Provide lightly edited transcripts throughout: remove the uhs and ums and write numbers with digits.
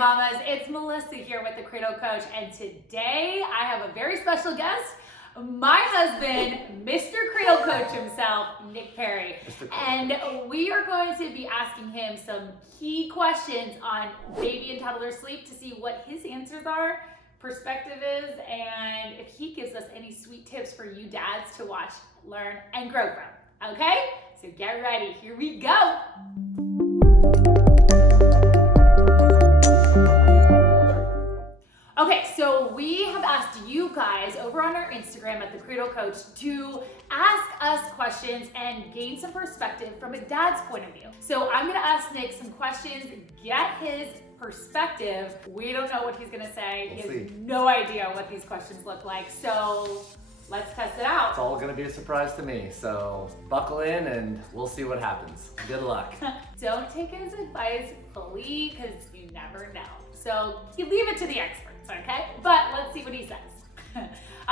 mamas, it's Melissa here with the Cradle Coach, and today I have a very special guest, my husband, Mr. Cradle Coach himself, Nick Perry. And we are going to be asking him some key questions on baby and toddler sleep to see what his answers are, perspective is, and if he gives us any sweet tips for you dads to watch, learn, and grow from. Okay? So get ready, here we go. Okay, so we have asked you guys over on our Instagram at the Cradle Coach to ask us questions and gain some perspective from a dad's point of view. So I'm gonna ask Nick some questions, get his perspective. We don't know what he's gonna say. He has no idea what these questions look like. So let's test it out. It's all gonna be a surprise to me. So buckle in and we'll see what happens. Good luck. Don't take his advice fully because you never know. So you leave it to the experts. Okay, but let's see what he says.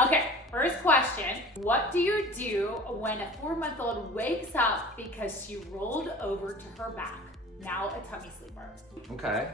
Okay, first question. What do you do when a 4-month-old wakes up because she rolled over to her back? Now a tummy sleeper. Okay.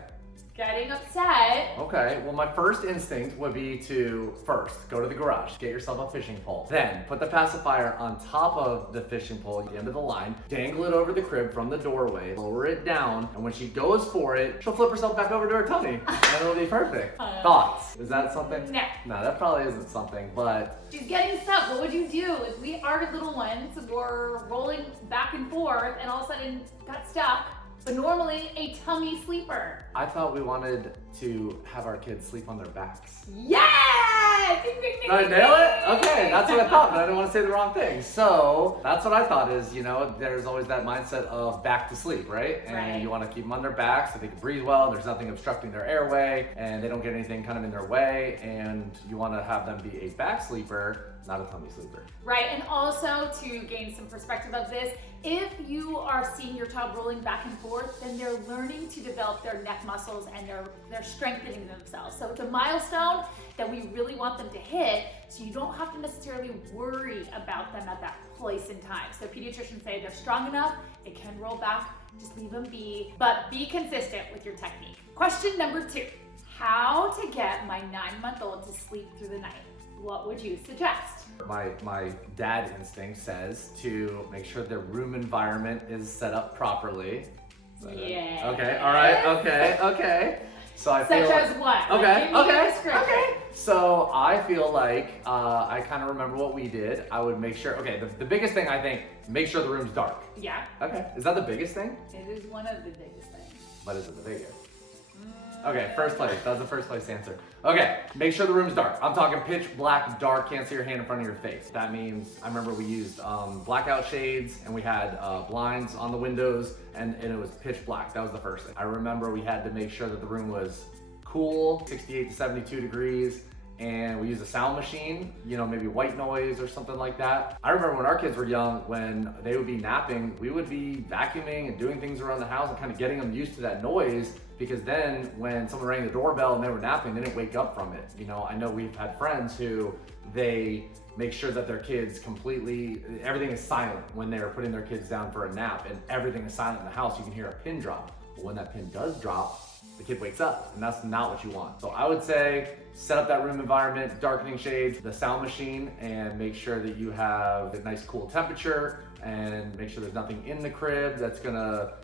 Getting upset. Okay, well my first instinct would be to first go to the garage, get yourself a fishing pole. Then put the pacifier on top of the fishing pole at the end of the line, dangle it over the crib from the doorway, lower it down, and when she goes for it, she'll flip herself back over to her tummy and it'll be perfect. Thoughts? Is that something? No. No, that probably isn't something, but... She's getting stuck. What would you do if our little ones were rolling back and forth and all of a sudden got stuck? But normally a tummy sleeper. I thought we wanted to have our kids sleep on their backs. Yeah! Ding, ding, ding, Did I nail it? Okay, that's what I thought, but I didn't want to say the wrong thing. So that's what I thought is, there's always that mindset of back to sleep, right? And you want to keep them on their back so they can breathe well, there's nothing obstructing their airway, and they don't get anything kind of in their way, and you want to have them be a back sleeper, not a tummy sleeper. Right, and also to gain some perspective of this, if you are seeing your child rolling back and forth, then they're learning to develop their neck muscles and they're strengthening themselves. So it's a milestone that we really want them to hit, so you don't have to necessarily worry about them at that place in time. So pediatricians say they're strong enough, it can roll back, just leave them be, but be consistent with your technique. Question number 2, how to get my 9-month-old to sleep through the night? What would you suggest? My dad instinct says to make sure the room environment is set up properly. Yeah. Okay, all right, okay. So I feel Such as what? Okay. So I feel like I kind of remember what we did. I would make sure, the biggest thing I think, make sure the room's dark. Yeah. Okay, is that the biggest thing? It is one of the biggest things. What is it the biggest? Okay, first place. That was the first place answer. Okay, make sure the room's dark. I'm talking pitch black, dark, can't see your hand in front of your face. That means, I remember we used blackout shades and we had blinds on the windows and it was pitch black. That was the first thing. I remember we had to make sure that the room was cool, 68 to 72 degrees, and we used a sound machine, maybe white noise or something like that. I remember when our kids were young, when they would be napping, we would be vacuuming and doing things around the house and kind of getting them used to that noise, because then when someone rang the doorbell and they were napping, they didn't wake up from it. I know we've had friends who they make sure that their kids everything is silent when they're putting their kids down for a nap, and everything is silent in the house. You can hear a pin drop. But when that pin does drop, the kid wakes up, and that's not what you want. So I would say set up that room environment, darkening shades, the sound machine, and make sure that you have a nice cool temperature, and make sure there's nothing in the crib that's gonna,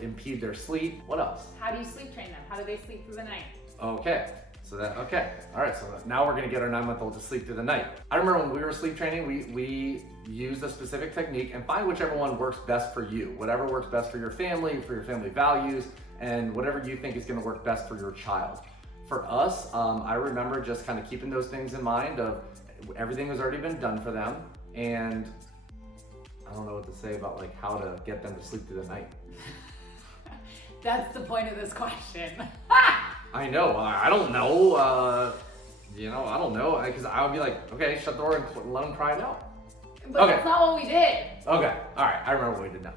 impede their sleep. What else? How do you sleep train them? How do they sleep through the night? Okay. All right, so now we're gonna get our 9-month-old to sleep through the night. I remember when we were sleep training, we used a specific technique, and find whichever one works best for you. Whatever works best for your family values, and whatever you think is gonna work best for your child. For us, I remember just kind of keeping those things in mind of everything has already been done for them, and I don't know what to say about like how to get them to sleep through the night. That's the point of this question. I know, I don't know, I don't know, because I would be like, okay, shut the door and let them cry it out. But that's not what we did. Okay, all right, I remember what we did now.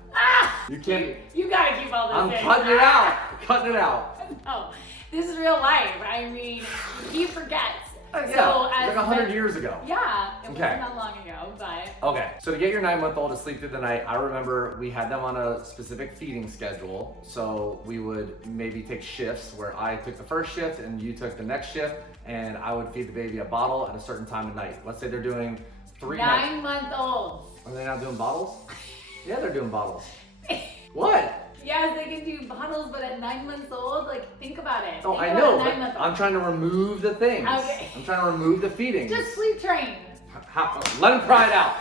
You can't. You gotta keep all this I'm in. cutting it out. No, this is real life. I mean, he forgets. So Yeah, as like 100 years ago. Yeah, it Okay. wasn't that long ago, but Okay, so to get your 9-month-old to sleep through the night, I remember we had them on a specific feeding schedule. So we would maybe take shifts where I took the first shift and you took the next shift, and I would feed the baby a bottle at a certain time of night. Let's say they're doing 3 nights. 9-month-olds. Are they not doing bottles? Yeah, they're doing bottles. What? Yes, they can do bottles, but at 9 months old, like think about it. Oh, Think I about know, a but 9-month-old. I'm trying to remove the things. Okay. I'm trying to remove the feeding. Just sleep train. Let them try it out.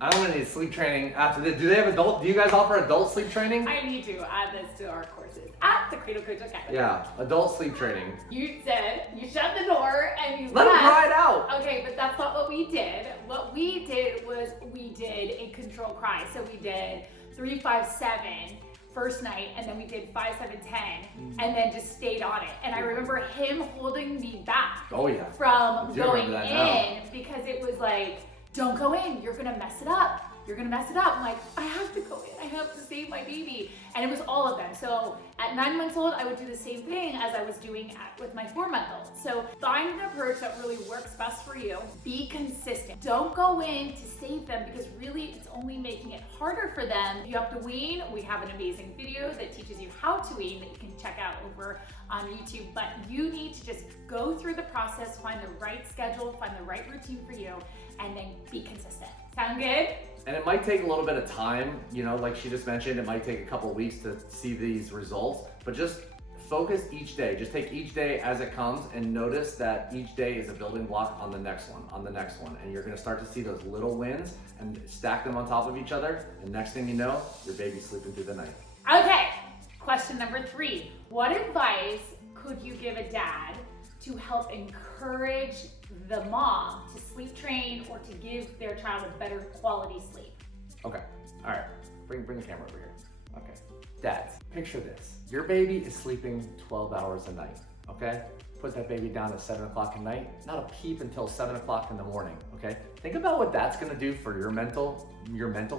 I'm gonna need sleep training after this. Do you guys offer adult sleep training? I need to add this to our courses at the Cradle Coach Academy. Yeah, adult sleep training. You said, you shut the door and you Let them left. try it out. Okay, but that's not what we did. What we did was we did a control cry. So we did 3, 5, 7 first night, and then we did 5, 7, 10, and then just stayed on it. And I remember him holding me back Oh yeah. from I do going remember in that because it was like, don't go in, you're gonna mess it up. You're gonna mess it up. I'm like, I have to go in, I have to save my baby. And it was all of them. So at 9 months old, I would do the same thing as I was doing with my 4-month-old. So find an approach that really works best for you. Be consistent. Don't go in to save them because really it's only making it harder for them. If you have to wean, we have an amazing video that teaches you how to wean that you can check out over on YouTube. But you need to just go through the process, find the right schedule, find the right routine for you, and then be consistent. Sound good? And it might take a little bit of time, you know, like she just mentioned, it might take a couple of weeks to see these results, but just focus each day. Just take each day as it comes and notice that each day is a building block on the next one, and you're gonna start to see those little wins and stack them on top of each other, and next thing you know, your baby's sleeping through the night. Okay, question number 3. What advice could you give a dad to help encourage the mom to sleep train or to give their child a better quality sleep? Okay, all right, bring the camera over here. Okay, dads, picture this. Your baby is sleeping 12 hours a night, okay? Put that baby down at 7 o'clock at night, not a peep until 7 o'clock in the morning, okay? Think about what that's gonna do for your mental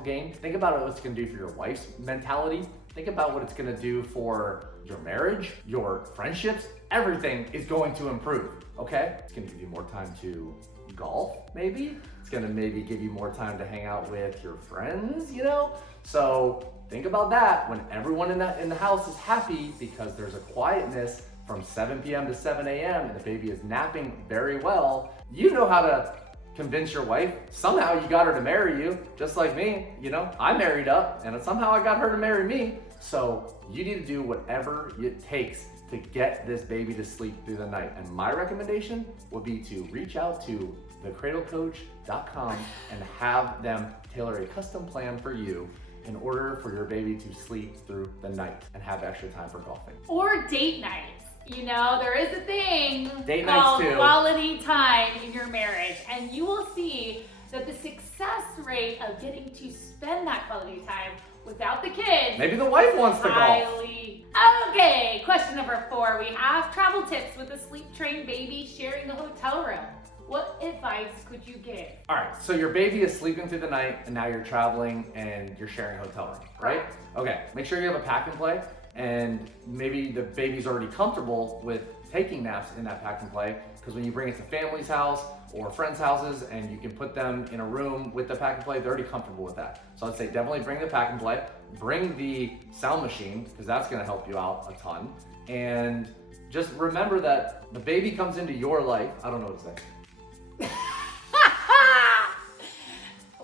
game. Think about what it's gonna do for your wife's mentality. Think about what it's gonna do for your marriage, your friendships. Everything is going to improve, okay? It's gonna give you more time to golf, maybe. It's gonna maybe give you more time to hang out with your friends, you know? So think about that when everyone in the house is happy because there's a quietness from 7 p.m. to 7 a.m. and the baby is napping very well. You know how to convince your wife. Somehow you got her to marry you, just like me. You know, I married up and somehow I got her to marry me. So you need to do whatever it takes to get this baby to sleep through the night. And my recommendation would be to reach out to thecradlecoach.com and have them tailor a custom plan for you in order for your baby to sleep through the night and have extra time for golfing. Or date nights. You know, there is a thing Date nights called too. quality time in your marriage, and you will see that the success rate of getting to spend that quality time without the kids. Maybe the wife wants to golf. Highly. Okay, question number 4. We have travel tips with a sleep trained baby sharing a hotel room. What advice could you give? All right, so your baby is sleeping through the night and now you're traveling and you're sharing a hotel room, right? Okay, make sure you have a pack and play, and maybe the baby's already comfortable with taking naps in that pack and play, because when you bring it to family's house or friends' houses and you can put them in a room with the pack and play, they're already comfortable with that. So I'd say definitely bring the pack and play, bring the sound machine, because that's gonna help you out a ton. And just remember that the baby comes into your life. I don't know what to say.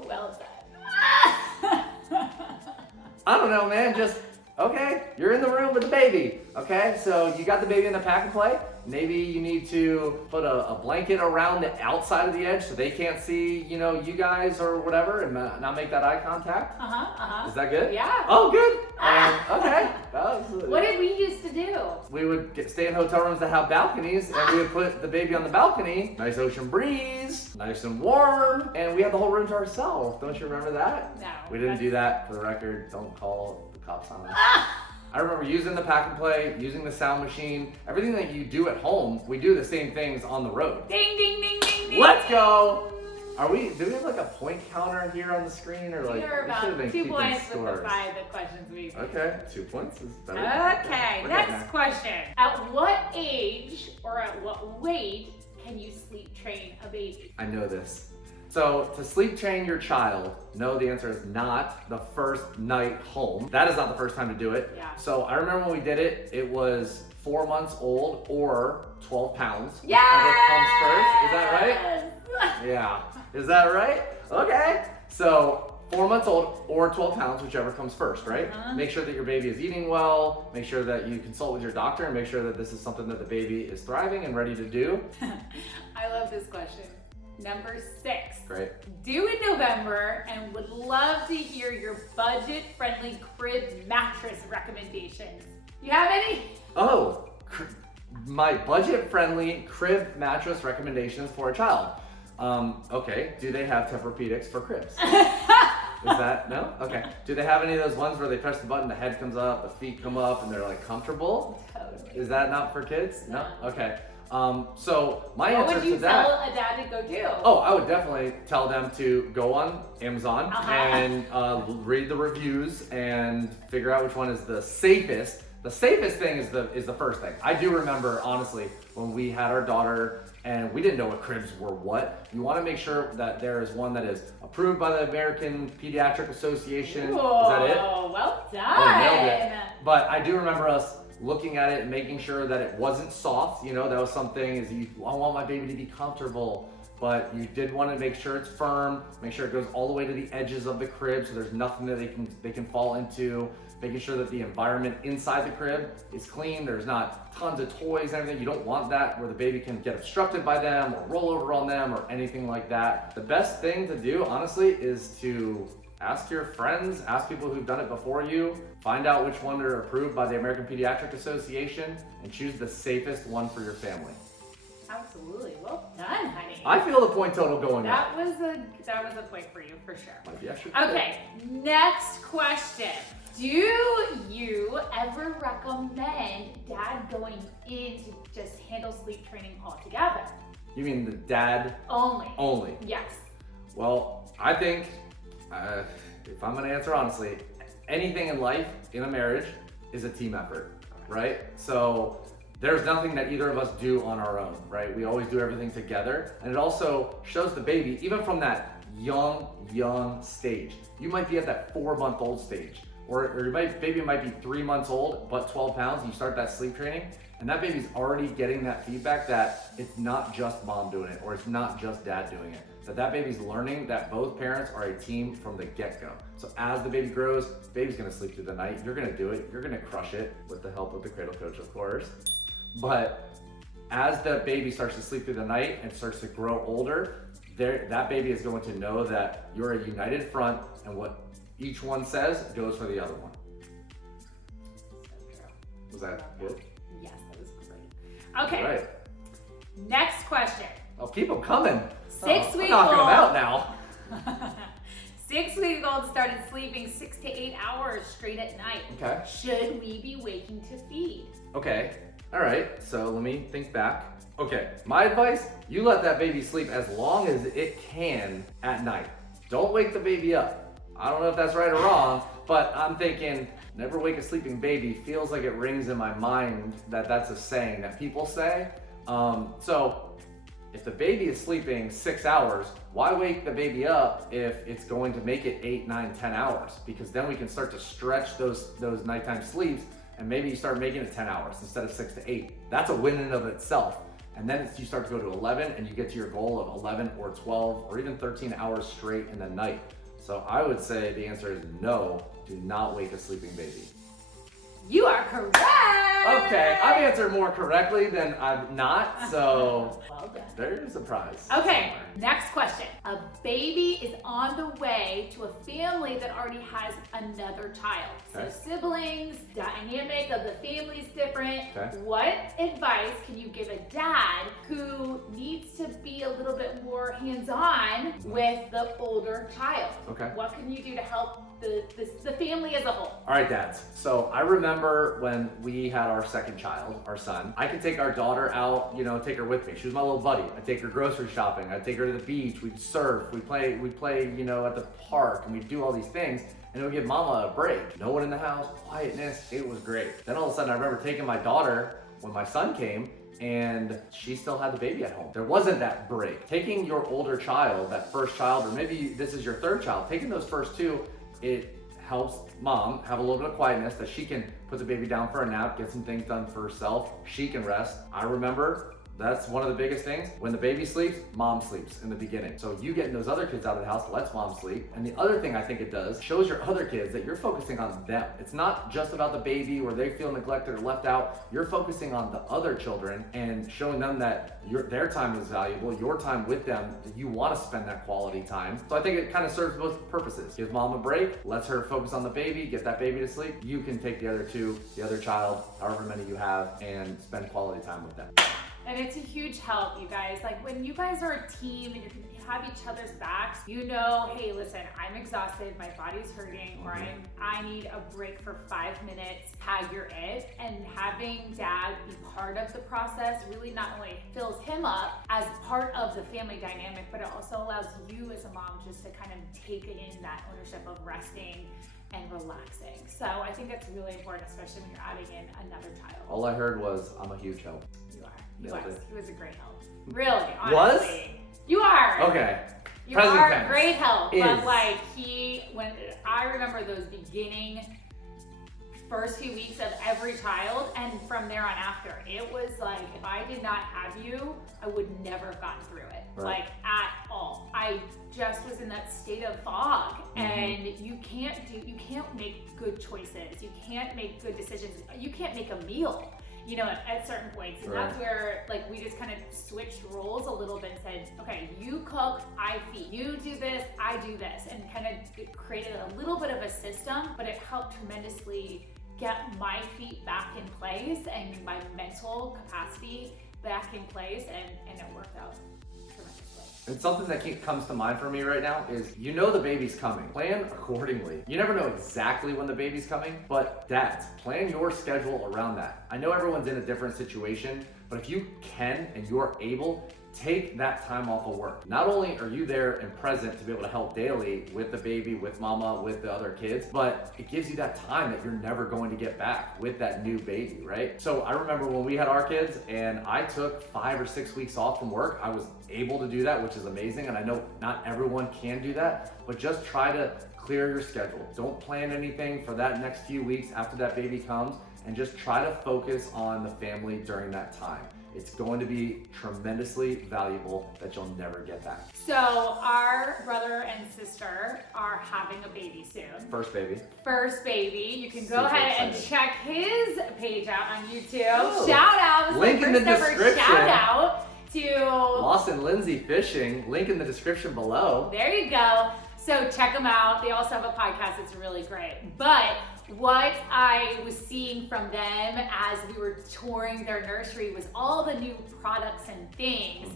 Well done. I don't know, man, just, okay, you're in the room with the baby, okay? So you got the baby in the pack and play. Maybe you need to put a blanket around the outside of the edge so they can't see, you know, you guys or whatever, and not make that eye contact. Is that good? Yeah. Oh, good. Okay. What did we used to do? We would stay in hotel rooms that have balconies, and we would put the baby on the balcony. Nice ocean breeze, nice and warm, and we had the whole room to ourselves. Don't you remember that? No. We didn't do that. For the record, don't call the cops on us. I remember using the pack and play, using the sound machine, everything that you do at home, we do the same things on the road. Ding, ding, ding, ding, ding. Let's go! Do we have like a point counter here on the screen, or like? You're we should have about been 2 keeping points with scores. the 5 questions we've. Okay, 2 points is better. Okay, next question. At what age or at what weight can you sleep train a baby? I know this. So to sleep train your child, no, the answer is not the first night home. That is not the first time to do it. Yeah. So I remember when we did it, it was 4 months old or 12 pounds. Yes! Whichever comes first. Is that right? Yeah. Is that right? Okay. So 4 months old or 12 pounds, whichever comes first, right? Make sure that your baby is eating well. Make sure that you consult with your doctor and make sure that this is something that the baby is thriving and ready to do. I love this question. Number 6. Great. Due in November and would love to hear your budget-friendly crib mattress recommendations. You have any? Oh, my budget-friendly crib mattress recommendations for a child. Okay, do they have Tempur-Pedics for cribs? Is that, no? Okay. Do they have any of those ones where they press the button, the head comes up, the feet come up, and they're like comfortable? Totally. Is that not for kids? No? Okay. So my What answer would you to that. tell a dad to go do? Oh, I would definitely tell them to go on Amazon and read the reviews and figure out which one is the safest. The safest thing is the first thing. I do remember, honestly, when we had our daughter and we didn't know what cribs were what. You want to make sure that there is one that is approved by the American Pediatric Association. Whoa, is that it? Well done. Oh, nailed it. But I do remember us looking at it and making sure that it wasn't soft. You know, that was something I want my baby to be comfortable, but you did want to make sure it's firm, make sure it goes all the way to the edges of the crib so there's nothing that they can fall into, making sure that the environment inside the crib is clean, there's not tons of toys and everything. You don't want that where the baby can get obstructed by them or roll over on them or anything like that. The best thing to do, honestly, is to ask your friends, ask people who've done it before you, find out which one are approved by the American Pediatric Association, and choose the safest one for your family. Absolutely. Well done, honey. I feel the point total going up. That was a point for you for sure. Might be extra. Okay, next question. Do you ever recommend dad going in to just handle sleep training altogether? You mean the dad Only. only? Yes. Well, I think, if I'm gonna answer honestly, anything in life, in a marriage, is a team effort, right? So there's nothing that either of us do on our own, right? We always do everything together. And it also shows the baby, even from that young stage. You might be at that 4-month-old stage, or your baby might be 3 months old, but 12 pounds, and you start that sleep training, and that baby's already getting that feedback that it's not just mom doing it, or it's not just dad doing it. That baby's learning that both parents are a team from the get-go. So as the baby grows, baby's gonna sleep through the night. You're gonna do it. You're gonna crush it with the help of the Cradle Coach, of course. But as the baby starts to sleep through the night and starts to grow older, that baby is going to know that you're a united front, and what each one says goes for the other one. So true. Was that good? Yes, that was great. Okay. All right. Next question. Oh, keep them coming. 6 weeks I'm knocking them old. out now. 6-week-old started sleeping 6 to 8 hours straight at night. Okay. Should we be waking to feed? Okay. All right. So let me think back. Okay. My advice, you let that baby sleep as long as it can at night. Don't wake the baby up. I don't know if that's right or wrong, but I'm thinking never wake a sleeping baby feels like it rings in my mind that that's a saying that people say. So if the baby is sleeping 6 hours, why wake the baby up if it's going to make it 8, 9, 10 hours? Because then we can start to stretch those nighttime sleeps, and maybe you start making it 10 hours instead of 6 to 8. That's a win in of itself. And then you start to go to 11 and you get to your goal of 11 or 12 or even 13 hours straight in the night. So I would say the answer is no, do not wake a sleeping baby. You are correct. Okay, I've answered more correctly than I've not, so Well done. there's a prize. Okay, somewhere. next question. A baby is on the way to a family that already has another child. Okay. So siblings, dynamic of the family is different. Okay. What advice can you give a dad who needs to be a little bit more hands-on with the older child? Okay. What can you do to help the family as a whole? All right, dads. So I remember when we had our second child, our son, I could take our daughter out, take her with me. She was my little buddy. I'd take her grocery shopping. I'd take her to the beach. We'd surf. We'd play, at the park, and we'd do all these things. And it would give mama a break. No one in the house, quietness. It was great. Then all of a sudden, I remember taking my daughter when my son came, and she still had the baby at home. There wasn't that break. Taking your older child, that first child, or maybe this is your third child, taking those first two, it helps mom have a little bit of quietness that she can put the baby down for a nap, get some things done for herself. She can rest. I remember that's one of the biggest things. When the baby sleeps, mom sleeps in the beginning. So you getting those other kids out of the house lets mom sleep. And the other thing I think it does, shows your other kids that you're focusing on them. It's not just about the baby where they feel neglected or left out. You're focusing on the other children and showing them that their time is valuable, your time with them, that you want to spend that quality time. So I think it kind of serves both purposes. Gives mom a break, lets her focus on the baby, get that baby to sleep. You can take the other two, the other child, however many you have, and spend quality time with them. And it's a huge help, you guys. Like when you guys are a team and you have each other's backs, you know, hey, listen, I'm exhausted, my body's hurting, or I need a break for 5 minutes, tag you're it. And having dad be part of the process really not only fills him up as part of the family dynamic, but it also allows you as a mom just to kind of take in that ownership of resting and relaxing. So I think that's really important, especially when you're adding in another child. All I heard was, I'm a huge help. You are. Nailed it. He was a great help. Really, honestly. Was? You are. Okay. You Present are tense. great help. Is. But like when I remember those beginning first few weeks of every child, and from there on after, it was like, if I did not have you, I would never have gotten through it. Right. Like at all. I just was in that state of fog, and you can't make good choices. You can't make good decisions. You can't make a meal, you know, at certain points. And that's where like we just kind of switched roles a little bit and said, okay, you cook, I feed. You do this, I do this, and kind of created a little bit of a system, but it helped tremendously get my feet back in place and my mental capacity back in place, and it worked out tremendously. And something that comes to mind for me right now is, you know the baby's coming. Plan accordingly. You never know exactly when the baby's coming, but dads, plan your schedule around that. I know everyone's in a different situation, but if you can and you're able, take that time off of work. Not only are you there and present to be able to help daily with the baby, with mama, with the other kids, but it gives you that time that you're never going to get back with that new baby, right? So I remember when we had our kids and I took 5 or 6 weeks off from work, I was able to do that, which is amazing. And I know not everyone can do that, but just try to clear your schedule. Don't plan anything for that next few weeks after that baby comes, and just try to focus on the family during that time. It's going to be tremendously valuable that you'll never get back. So our brother and sister are having a baby soon. First baby. First baby. You can go Super ahead excited. and check his page out on YouTube. Oh. Shout out. This is Link my in the first ever description. shout out to Lawson Lindsay Fishing. Link in the description below. There you go. So check them out. They also have a podcast. It's really great. But what I was seeing from them as we were touring their nursery was all the new products and things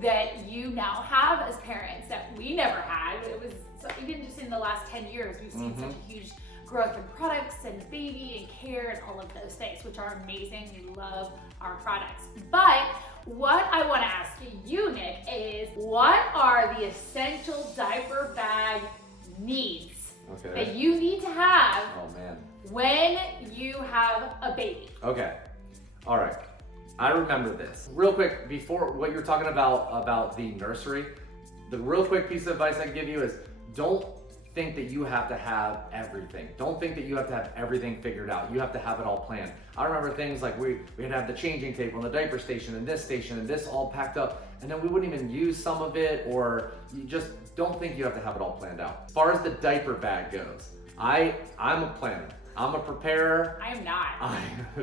that you now have as parents that we never had. It was even just in the last 10 years, we've seen such a huge growth in products and baby and care and all of those things, which are amazing. We love our products. But what I want to ask you, Nick, is what are the essential diaper bag needs that you need to have when you have a baby? Okay. All right. I remember this. Real quick, before what you're talking about the nursery, the real quick piece of advice I can give you is, don't think that you have to have everything. Don't think that you have to have everything figured out. You have to have it all planned. I remember things like we'd have the changing table and the diaper station and this all packed up, and then we wouldn't even use some of it, or you just don't think you have to have it all planned out. As far as the diaper bag goes, I'm a planner. I'm a preparer. I am not.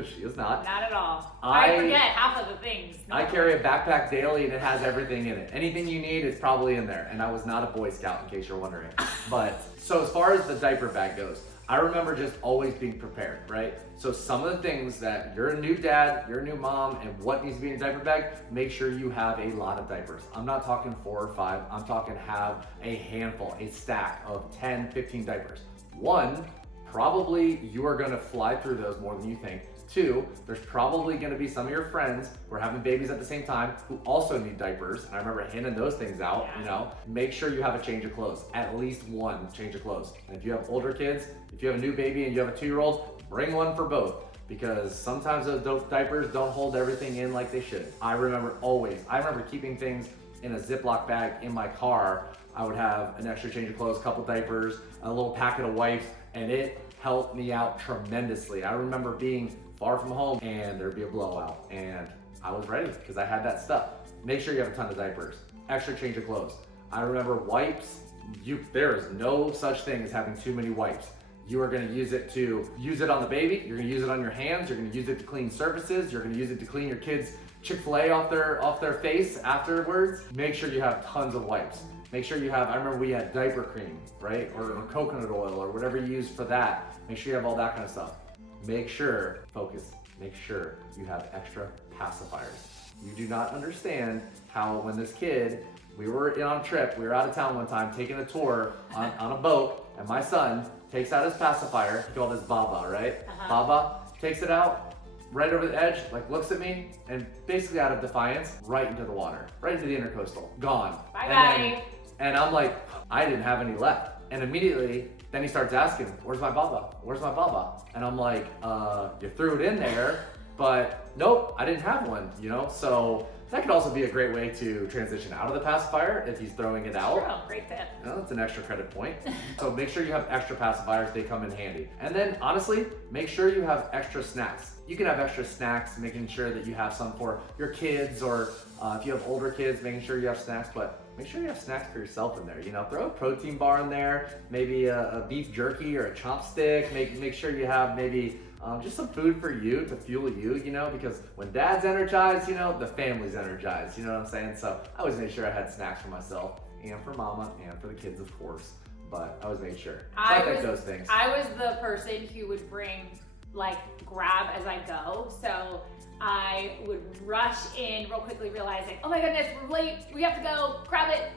She is not. Not at all. I forget half of the things. I carry a backpack daily and it has everything in it. Anything you need is probably in there. And I was not a Boy Scout, in case you're wondering. But so as far as the diaper bag goes, I remember just always being prepared, right? So some of the things that you're a new dad, you're a new mom, and what needs to be in a diaper bag, make sure you have a lot of diapers. I'm not talking 4 or 5. I'm talking have a handful, a stack of 10, 15 diapers. 1, probably you are gonna fly through those more than you think. 2, there's probably gonna be some of your friends who are having babies at the same time who also need diapers. And I remember handing those things out, you know. Make sure you have a change of clothes, at least 1 change of clothes. And if you have older kids, if you have a new baby and you have a 2-year-old, bring 1 for both. because sometimes those diapers don't hold everything in like they should. I remember keeping things in a Ziploc bag in my car. I would have an extra change of clothes, a couple diapers, a little packet of wipes, and it helped me out tremendously. I remember being far from home and there'd be a blowout and I was ready because I had that stuff. Make sure you have a ton of diapers, extra change of clothes. I remember wipes. There is no such thing as having too many wipes. You are gonna use it on the baby, you're gonna use it on your hands, you're gonna use it to clean surfaces, you're gonna use it to clean your kids' Chick-fil-A off their face afterwards. Make sure you have tons of wipes. Make sure you have, I remember we had diaper cream, right? Or coconut oil or whatever you use for that. Make sure you have all that kind of stuff. Make sure you have extra pacifiers. You do not understand how when this kid, we were on a trip, we were out of town one time taking a tour on a boat, and my son takes out his pacifier, he called his Baba, right? Baba takes it out, right over the edge, like looks at me, and basically out of defiance, right into the water, right into the intercoastal, gone. Bye-bye. And I'm like, I didn't have any left. And immediately, then he starts asking, where's my Baba? Where's my Baba? And I'm like, you threw it in there, but nope, I didn't have one, you know? So that could also be a great way to transition out of the pacifier if he's throwing it out. True, great tip. You know, that's an extra credit point. So make sure you have extra pacifiers, they come in handy. And then honestly, make sure you have extra snacks. You can have extra snacks, making sure that you have some for your kids, or if you have older kids, making sure you have snacks, but make sure you have snacks for yourself in there. You know, throw a protein bar in there, maybe a beef jerky or a chopstick. Make sure you have maybe just some food for you to fuel you, you know, because when dad's energized, you know, the family's energized, you know what I'm saying? So I always made sure I had snacks for myself and for mama and for the kids, of course, but I always made sure. So I think those things. I was the person who would bring, like, grab as I go. So I would rush in real quickly, realizing, oh my goodness, we're late, we have to go, grab it,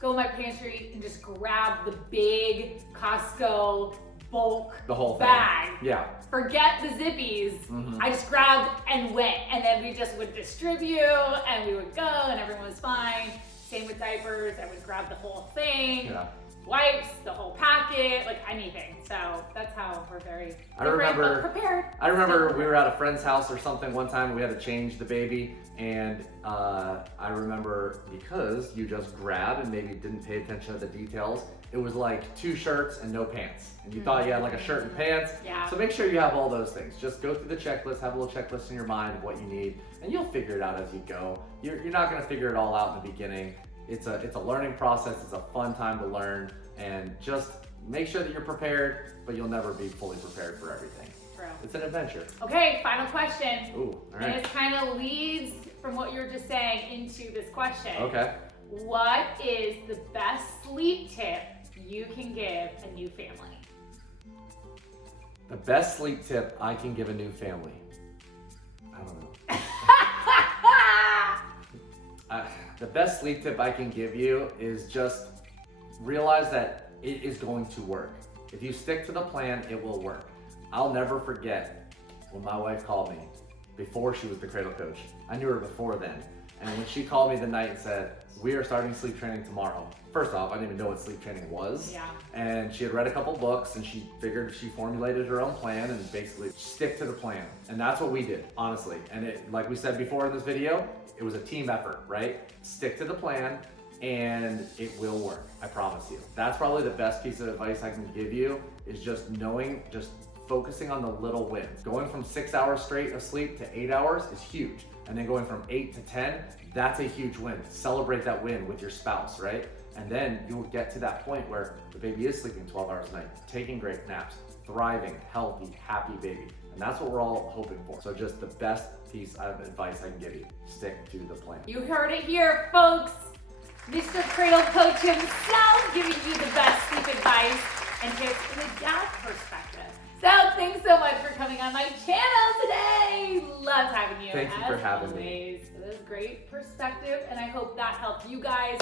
go in my pantry and just grab the big Costco bulk the whole thing. bag. Yeah. Forget the zippies. I just grabbed and went, and then we just would distribute and we would go and everyone was fine. Same with diapers, I would grab the whole thing. Yeah. Wipes, the whole packet, like anything. So that's how we're very prepared. I remember we were at a friend's house or something one time, we had to change the baby, and I remember because you just grabbed and maybe didn't pay attention to the details, it was like 2 shirts and no pants. And you thought you had like a shirt and pants. Yeah. So make sure you have all those things. Just go through the checklist, have a little checklist in your mind of what you need, and you'll figure it out as you go. You're not gonna figure it all out in the beginning. It's a learning process, it's a fun time to learn, and just make sure that you're prepared, but you'll never be fully prepared for everything. True. It's an adventure. Okay, final question. Ooh, all right. And it kind of leads from what you were just saying into this question. Okay. What is the best sleep tip you can give a new family? The best sleep tip I can give a new family. I don't know. The best sleep tip I can give you is just realize that it is going to work. If you stick to the plan, it will work. I'll never forget when my wife called me before she was the Cradle Coach. I knew her before then. And when she called me the night and said, we are starting sleep training tomorrow. First off, I didn't even know what sleep training was. Yeah. And she had read a couple books and she figured she formulated her own plan and basically stick to the plan. And that's what we did, honestly. And it, like we said before in this video, it was a team effort, right? Stick to the plan and it will work, I promise you. That's probably the best piece of advice I can give you, is just knowing, just focusing on the little wins. Going from 6 hours straight of sleep to 8 hours is huge. And then going from 8 to 10, that's a huge win. Celebrate that win with your spouse, right? And then you will get to that point where the baby is sleeping 12 hours a night, taking great naps, thriving, healthy, happy baby. And that's what we're all hoping for. So just the best piece of advice I can give you, stick to the plan. You heard it here, folks. Mr. Cradle Coach himself giving you the best sleep advice and tips from a dad's perspective. So thanks so much for coming on my channel today. Loved having you. Thank you for having me. It was great perspective, and I hope that helped you guys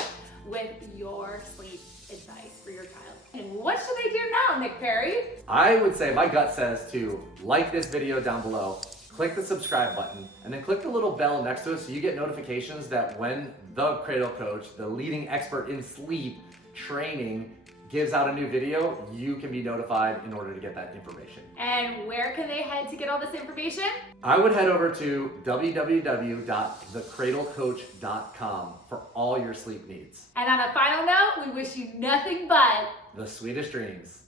with your sleep advice for your child. And what should they do now, Nick Perry? I would say my gut says to like this video down below, click the subscribe button, and then click the little bell next to it so you get notifications that when the Cradle Coach, the leading expert in sleep training, gives out a new video, you can be notified in order to get that information. And where can they head to get all this information? I would head over to www.thecradlecoach.com for all your sleep needs. And on a final note, we wish you nothing but The sweetest dreams.